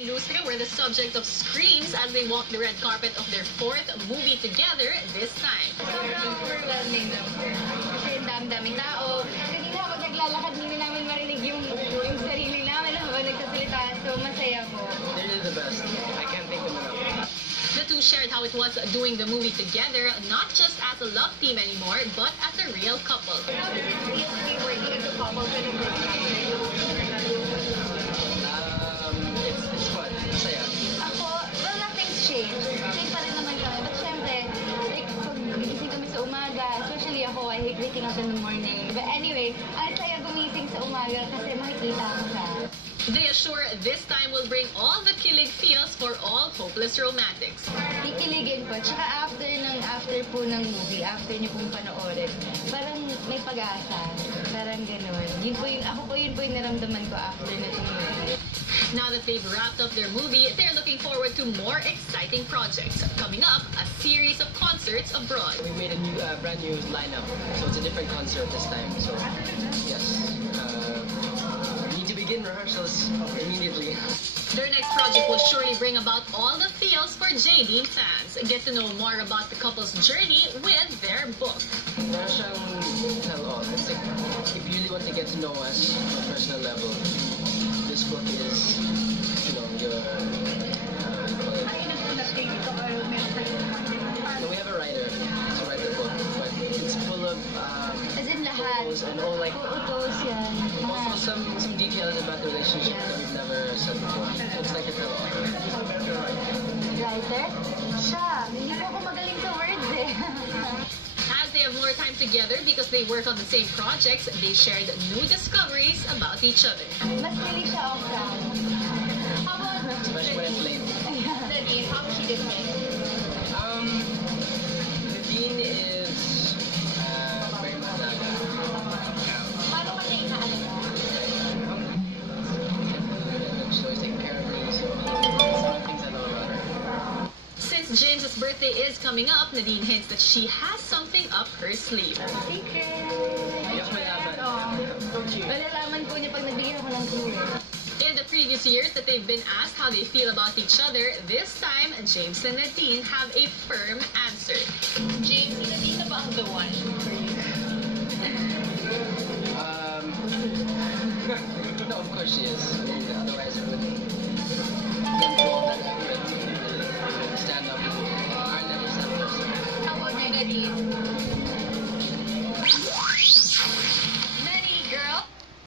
Lustre were the subject of screams as they walked the red carpet of their fourth movie together this time. Sobrang overwhelming lang po. Kasi ang dami-daming tao. Kanina habang naglalakad, hindi namin marinig yung sarili namin habang nagsasalita. So, masaya po. They're really the best. I can't thank them enough. The two shared how it was doing the movie together, not just as a love team anymore, but as a real couple. How does it feel to be working as a couple for the first time? It's fun. Masaya. Ako, well, nothing's changed. Same pa rin naman kami. But syempre, like, pag gising kami sa umaga, especially ako, I hate waking up in the morning. But anyway, ang saya gumising sa umaga kasi makikita ko siya. They assure this time will bring all the kilig feels for all hopeless romantics. Kikiligin po. Tsaka after po ng movie, after niyo pong panoorin, parang may pag-asa. Parang ganun. Ako po yun po yung naramdaman ko after na itong movie. Now that they've wrapped up their movie, they're looking forward to more exciting projects. Coming up, a series of concerts abroad. We made a brand new lineup, so it's a different concert this time. So, yes. We need to begin rehearsals immediately. Their next project will surely bring about all the feels for JD fans. Get to know more about the couple's journey with their book. Para siyang tell-all. It's like, if you really want to get to know us on a personal level, this book is, your... we have a writer to write the book, but it's full of As in lahat. photos and all like Photos yan. also some details about the relationship that we've never said before. So it's like a tell-all. Writer? Siya. Hindi po ako magaling sa words eh. As they have more time together because they work on the same projects, they shared new discoveries about each other. Mas really siya off-cam. How about Especially when it's late. Nadine? How is she different? Nadine is very mataga. Paano ka niya inaalaga? She always takes care of me, so some things I know about her. Since James's birthday is coming up, Nadine hints that she has something up her sleeve. Secret! Yes, mayaman. Malalaman po niya pag nagbigay ako ng clue. In the previous years that they've been asked how they feel about each other, this time, James and Nadine have a firm answer. James, Nadine na ba ang the one for you? No, of course she is.